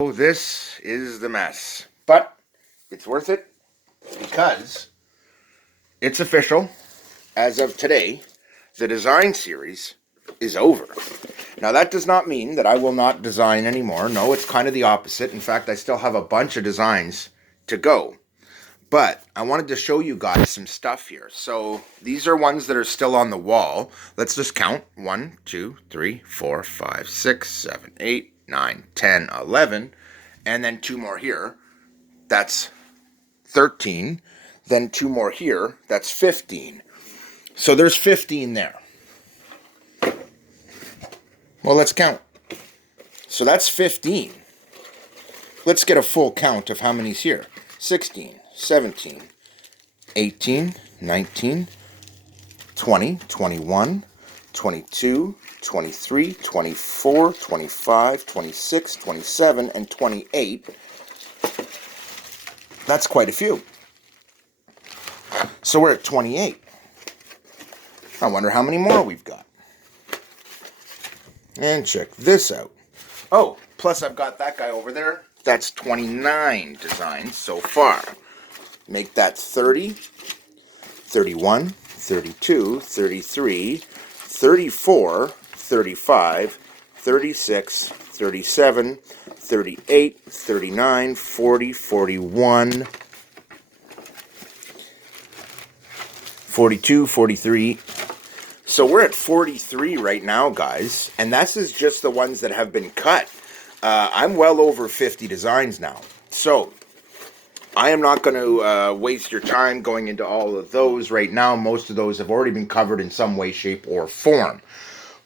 So this is the mess, but it's worth it because it's official. As of today, the design series is over. Now, that does not mean that I will not design anymore. No, it's kind of the opposite. In fact, I still have a bunch of designs to go. But I wanted to show you guys some stuff here. So these are ones that are still on the wall. Let's just count. 1, 2, 3, 4, 5, 6, 7, 8, 9, 10, 11. And then two more here. That's 13. Then two more here. That's 15. So there's 15 there. Well, let's count. So that's 15. Let's get a full count of how many's here. 16, 17, 18, 19, 20, 21, 22, 23, 24, 25, 26, 27, and 28. That's quite a few. So we're at 28. I wonder how many more we've got. And check this out. Oh, plus I've got that guy over there. That's 29 designs so far. Make that 30, 31, 32, 33, 34, 35, 36, 37, 38, 39, 40, 41, 42, 43. So we're at 43 right now, guys. And this is just the ones that have been cut. I'm well over 50 designs now. So I am not going to waste your time going into all of those right now. Most of those have already been covered in some way, shape, or form.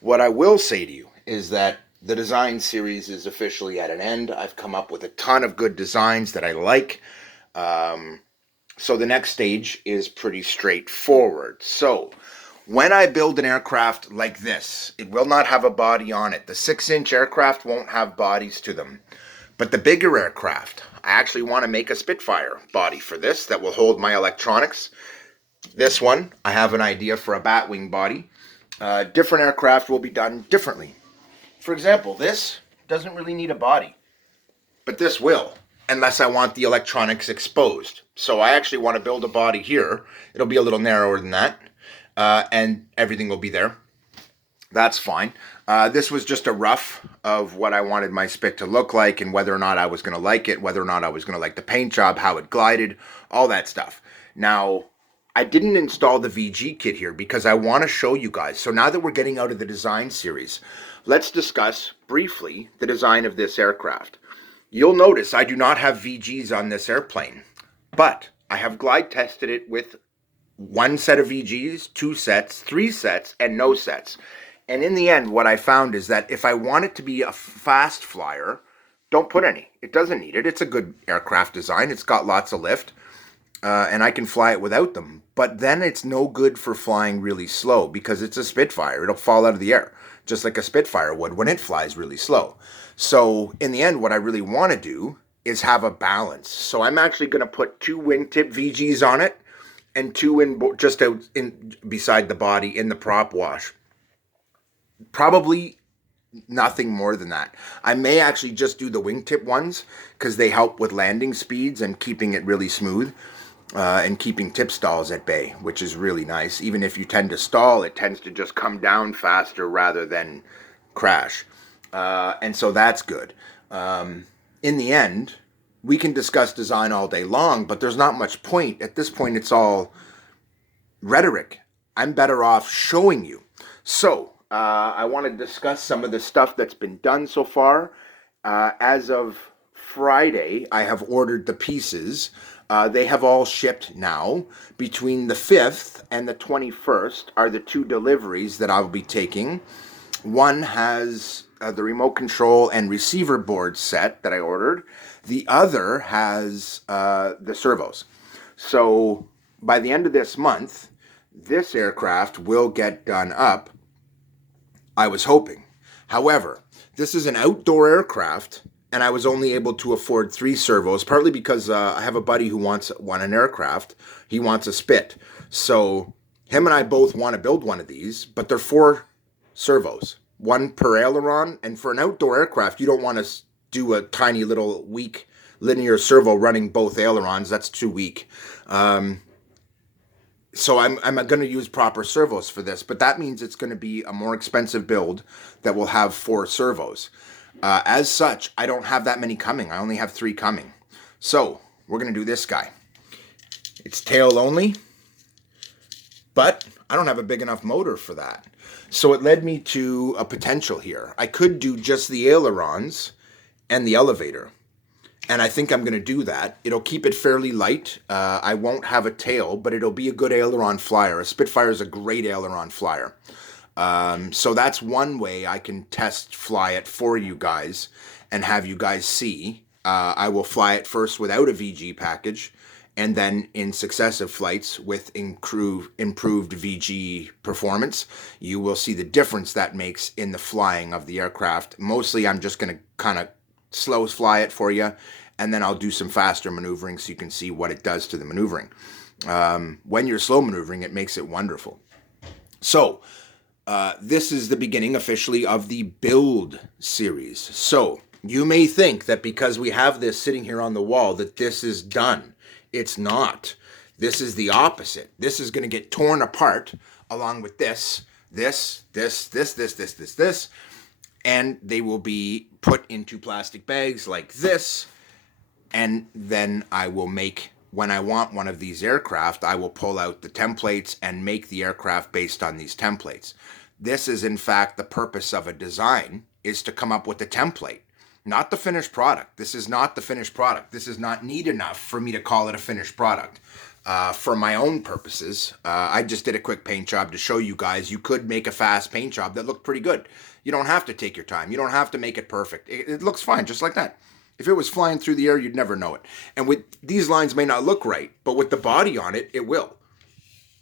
What I will say to you is that the design series is officially at an end. I've come up with a ton of good designs that I like. So the next stage is pretty straightforward. So when I build an aircraft like this, it will not have a body on it. The 6-inch aircraft won't have bodies to them. But the bigger aircraft, I actually want to make a Spitfire body for this that will hold my electronics. This one, I have an idea for a Batwing body. Different aircraft will be done differently. For example, this doesn't really need a body, but this will, unless I want the electronics exposed. So I actually want to build a body here. It'll be a little narrower than that, and everything will be there. That's fine. This was just a rough of what I wanted my Spit to look like and whether or not I was going to like it, whether or not I was going to like the paint job, how it glided, all that stuff. Now, I didn't install the VG kit here because I want to show you guys. So now that we're getting out of the design series, let's discuss briefly the design of this aircraft. You'll notice I do not have VGs on this airplane, but I have glide tested it with one set of VGs, 2 sets, 3 sets, and no sets. And in the end, what I found is that if I want it to be a fast flyer, don't put any. It doesn't need it. It's a good aircraft design. It's got lots of lift, and I can fly it without them. But then it's no good for flying really slow because it's a Spitfire. It'll fall out of the air, just like a Spitfire would when it flies really slow. So in the end, what I really want to do is have a balance. So I'm actually going to put 2 wingtip VGs on it and 2 in just out in beside the body in the prop wash. Probably nothing more than that. I may actually just do the wingtip ones because they help with landing speeds and keeping it really smooth and keeping tip stalls at bay, which is really nice. Even if you tend to stall, it tends to just come down faster rather than crash. And so that's good. In the end, we can discuss design all day long, but there's not much point. At this point, it's all rhetoric. I'm better off showing you. So, I want to discuss some of the stuff that's been done so far. As of Friday, I have ordered the pieces. They have all shipped now. Between the 5th and the 21st are the 2 deliveries that I'll be taking. One has the remote control and receiver board set that I ordered. The other has the servos. So by the end of this month, this aircraft will get done up, I was hoping. However, this is an outdoor aircraft, and I was only able to afford 3 servos, partly because I have a buddy who wants an aircraft. He wants a Spit. So him and I both want to build one of these, but they're 4 servos, 1 per aileron. And for an outdoor aircraft, you don't want to do a tiny little weak linear servo running both ailerons. That's too weak. So I'm going to use proper servos for this, but that means it's going to be a more expensive build that will have 4 servos. As such, I don't have that many coming. I only have 3 coming. So we're going to do this guy. It's tail only, but I don't have a big enough motor for that. So it led me to a potential here. I could do just the ailerons and the elevator. And I think I'm going to do that. It'll keep it fairly light. I won't have a tail, but it'll be a good aileron flyer. A Spitfire is a great aileron flyer. So that's one way I can test fly it for you guys and have you guys see. I will fly it first without a VG package, and then in successive flights with improved VG performance, you will see the difference that makes in the flying of the aircraft. Mostly I'm just going to kind of slow fly it for you, and then I'll do some faster maneuvering so you can see what it does to the maneuvering. When you're slow maneuvering, it makes it wonderful. So this is the beginning officially of the build series. So you may think that because we have this sitting here on the wall that this is done. It's not. This is the opposite. This is going to get torn apart along with this, and they will be put into plastic bags like this, and then I will make, when I want one of these aircraft, I will pull out the templates and make the aircraft based on these templates. This is in fact the purpose of a design, is to come up with a template, not the finished product. This is not the finished product. This is not neat enough for me to call it a finished product. For my own purposes, I just did a quick paint job to show you guys you could make a fast paint job that looked pretty good. You don't have to take your time. You don't have to make it perfect. It looks fine, just like that. If it was flying through the air, you'd never know it. And with these lines may not look right, but with the body on it, it will.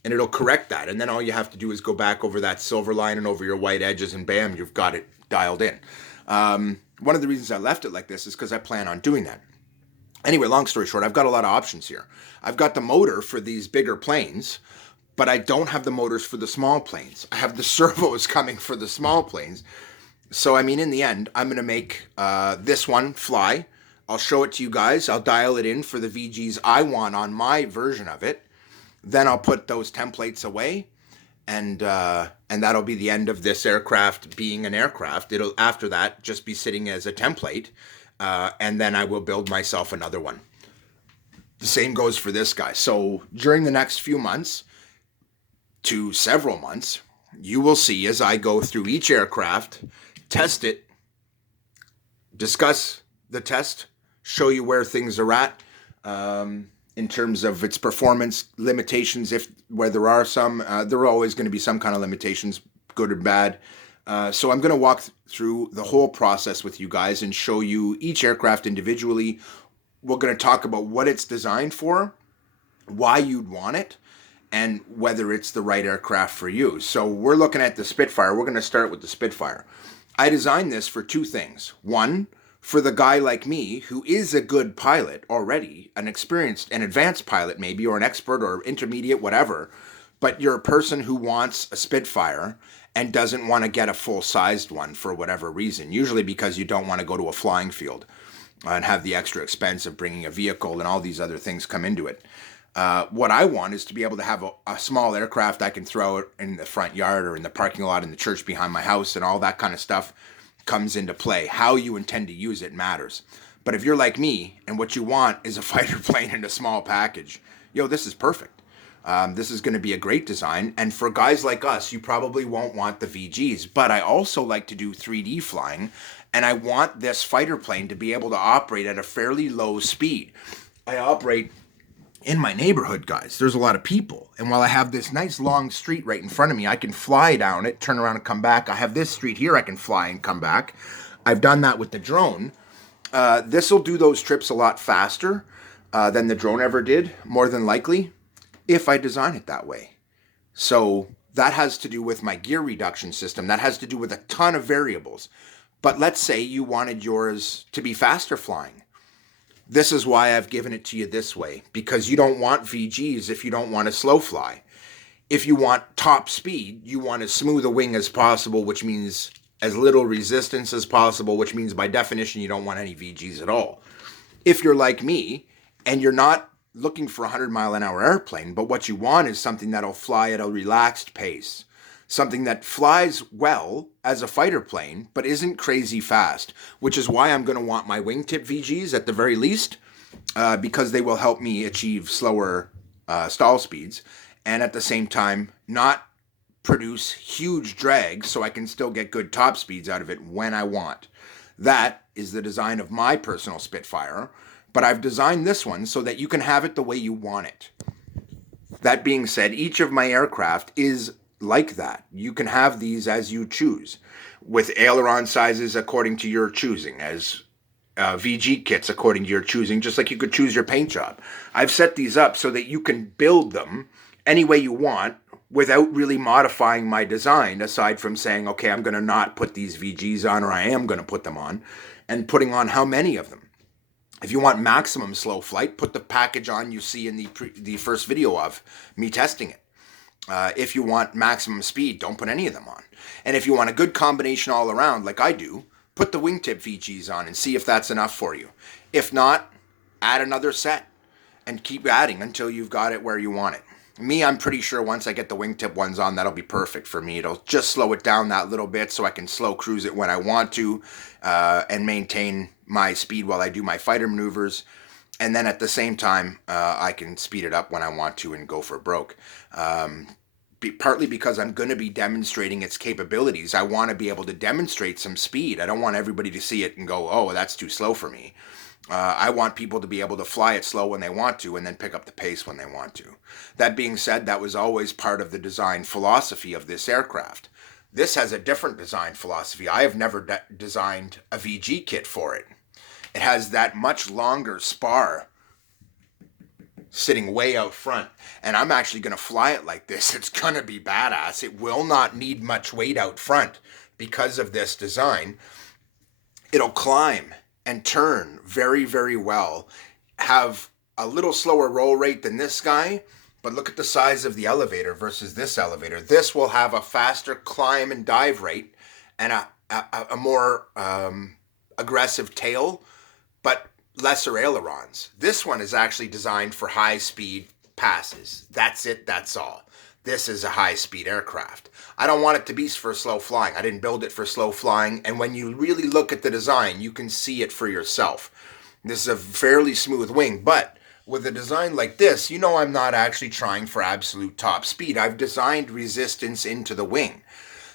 And it'll correct that. And then all you have to do is go back over that silver line and over your white edges, and bam, you've got it dialed in. One of the reasons I left it like this is because I plan on doing that. Anyway, long story short, I've got a lot of options here. I've got the motor for these bigger planes, but I don't have the motors for the small planes. I have the servos coming for the small planes. So, I mean, in the end, I'm going to make this one fly. I'll show it to you guys. I'll dial it in for the VGs I want on my version of it. Then I'll put those templates away, and that'll be the end of this aircraft being an aircraft. It'll, after that, just be sitting as a template, and then I will build myself another one. The same goes for this guy. So during the next few months to several months, you will see as I go through each aircraft, test it, discuss the test, show you where things are at, in terms of its performance limitations, where there are some. There are always going to be some kind of limitations, good or bad. So I'm going to walk through the whole process with you guys and show you each aircraft individually. We're going to talk about what it's designed for, why you'd want it, and whether it's the right aircraft for you. So we're looking at the Spitfire. We're going to start with the Spitfire. I designed this for 2 things. One, for the guy like me who is a good pilot already, an experienced, an advanced pilot maybe, or an expert or intermediate, whatever, but you're a person who wants a Spitfire and doesn't want to get a full-sized one for whatever reason, usually because you don't want to go to a flying field and have the extra expense of bringing a vehicle and all these other things come into it. What I want is to be able to have a small aircraft I can throw it in the front yard or in the parking lot in the church behind my house, and all that kind of stuff comes into play. How you intend to use it matters. But if you're like me and what you want is a fighter plane in a small package, this is perfect. This is going to be a great design. And for guys like us, you probably won't want the VGs, but I also like to do 3D flying, and I want this fighter plane to be able to operate at a fairly low speed. I operate in my neighborhood, guys. There's a lot of people. And while I have this nice long street right in front of me, I can fly down it, turn around and come back. I have this street here I can fly and come back. I've done that with the drone. This will do those trips a lot faster than the drone ever did, more than likely, if I design it that way. So that has to do with my gear reduction system. That has to do with a ton of variables. But let's say you wanted yours to be faster flying. This is why I've given it to you this way, because you don't want VGs if you don't want to slow fly. If you want top speed, you want as smooth a wing as possible, which means as little resistance as possible, which means by definition you don't want any VGs at all. If you're like me and you're not looking for a 100-mile-an-hour airplane, but what you want is something that'll fly at a relaxed pace, something that flies well as a fighter plane but isn't crazy fast, which is why I'm going to want my wingtip VGs at the very least, because they will help me achieve slower stall speeds, and at the same time not produce huge drag so I can still get good top speeds out of it when I want. That is the design of my personal Spitfire, but I've designed this one so that you can have it the way you want it. That being said, each of my aircraft is like that. You can have these as you choose, with aileron sizes according to your choosing, as VG kits according to your choosing, just like you could choose your paint job. I've set these up so that you can build them any way you want without really modifying my design, aside from saying, okay, I'm going to not put these VGs on, or I am going to put them on, and putting on how many of them. If you want maximum slow flight, put the package on you see in the first video of me testing it. If you want maximum speed, don't put any of them on. And if you want a good combination all around, like I do, put the wingtip VGs on and see if that's enough for you. If not, add another set and keep adding until you've got it where you want it. Me, I'm pretty sure once I get the wingtip ones on, that'll be perfect for me. It'll just slow it down that little bit so I can slow cruise it when I want to, and maintain my speed while I do my fighter maneuvers. And then at the same time, I can speed it up when I want to and go for broke. Partly because I'm going to be demonstrating its capabilities. I want to be able to demonstrate some speed. I don't want everybody to see it and go, oh, that's too slow for me. I want people to be able to fly it slow when they want to and then pick up the pace when they want to. That being said, that was always part of the design philosophy of this aircraft. This has a different design philosophy. I have never designed a VG kit for it. It has that much longer spar sitting way out front, and I'm actually going to fly it like this. It's going to be badass. It will not need much weight out front because of this design. It'll climb and turn very, very well, have a little slower roll rate than this guy, but look at the size of the elevator versus this elevator. This will have a faster climb and dive rate and a more aggressive tail, but lesser ailerons. This one is actually designed for high speed passes. That's it, that's all. This is a high-speed aircraft. I don't want it to be for slow flying. I didn't build it for slow flying, and when you really look at the design, you can see it for yourself. This is a fairly smooth wing, but with a design like this, you know I'm not actually trying for absolute top speed. I've designed resistance into the wing.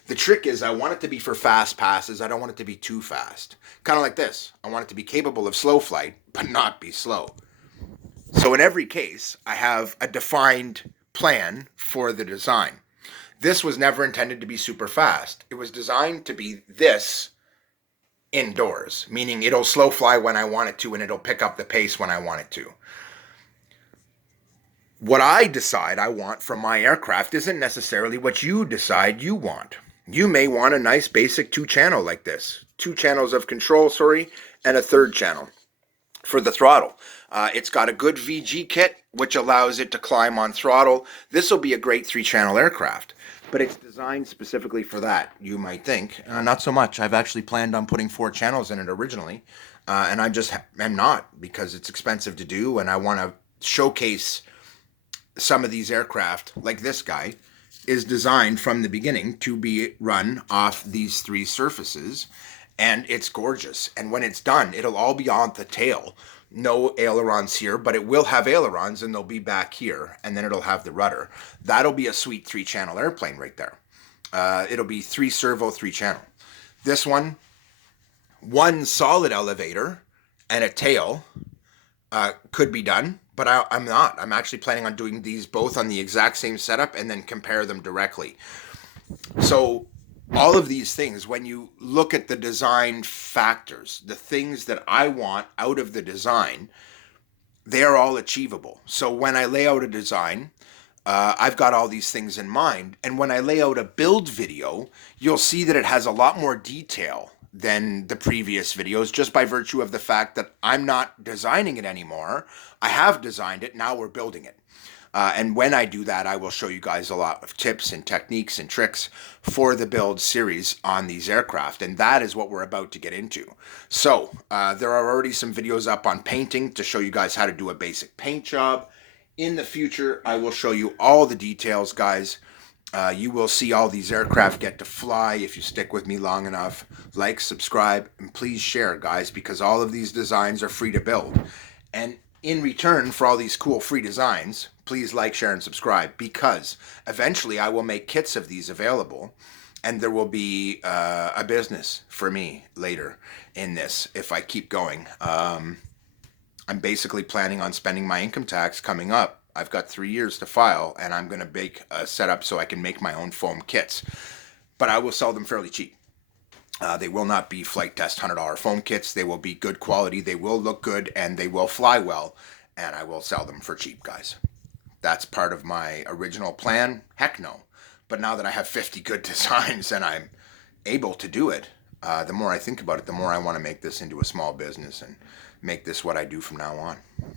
The trick is I want it to be for fast passes. I don't want it to be too fast. Kind of like this. I want it to be capable of slow flight, but not be slow. So in every case, I have a defined plan for the design. This was never intended to be super fast. It was designed to be this indoors, meaning it'll slow fly when I want it to and it'll pick up the pace when I want it to. What I decide I want from my aircraft isn't necessarily what you decide you want. You may want a nice basic 2-channel like this. 2 channels of control, and a 3rd channel for the throttle. It's got a good VG kit, which allows it to climb on throttle. This will be a great 3-channel aircraft, but it's designed specifically for that, you might think. Not so much. I've actually planned on putting 4 channels in it originally, and I just am not, because it's expensive to do, and I want to showcase some of these aircraft, like this guy, is designed from the beginning to be run off these 3 surfaces, and it's gorgeous. And when it's done, it'll all be on the tail. No ailerons here, but it will have ailerons, and they'll be back here, and then it'll have the rudder. That'll be a sweet 3-channel airplane right there. It'll be 3 servo, 3-channel. This one solid elevator and a tail could be done, but I'm not. I'm actually planning on doing these both on the exact same setup and then compare them directly. So all of these things, when you look at the design factors, the things that I want out of the design, they're all achievable. So when I lay out a design, I've got all these things in mind. And when I lay out a build video, you'll see that it has a lot more detail than the previous videos, just by virtue of the fact that I'm not designing it anymore. I have designed it, now we're building it. And when I do that, I will show you guys a lot of tips and techniques and tricks for the build series on these aircraft. And that is what we're about to get into. So there are already some videos up on painting to show you guys how to do a basic paint job. In the future, I will show you all the details, guys. You will see all these aircraft get to fly if you stick with me long enough. Like, subscribe, and please share, guys, because all of these designs are free to build. And in return for all these cool free designs, please like, share, and subscribe, because eventually I will make kits of these available, and there will be a business for me later in this if I keep going. I'm basically planning on spending my income tax coming up. I've got 3 years to file, and I'm going to make a setup so I can make my own foam kits. But I will sell them fairly cheap. They will not be flight test $100 foam kits. They will be good quality. They will look good, and they will fly well. And I will sell them for cheap, guys. That's part of my original plan. Heck no. But now that I have 50 good designs and I'm able to do it, the more I think about it, the more I want to make this into a small business and make this what I do from now on.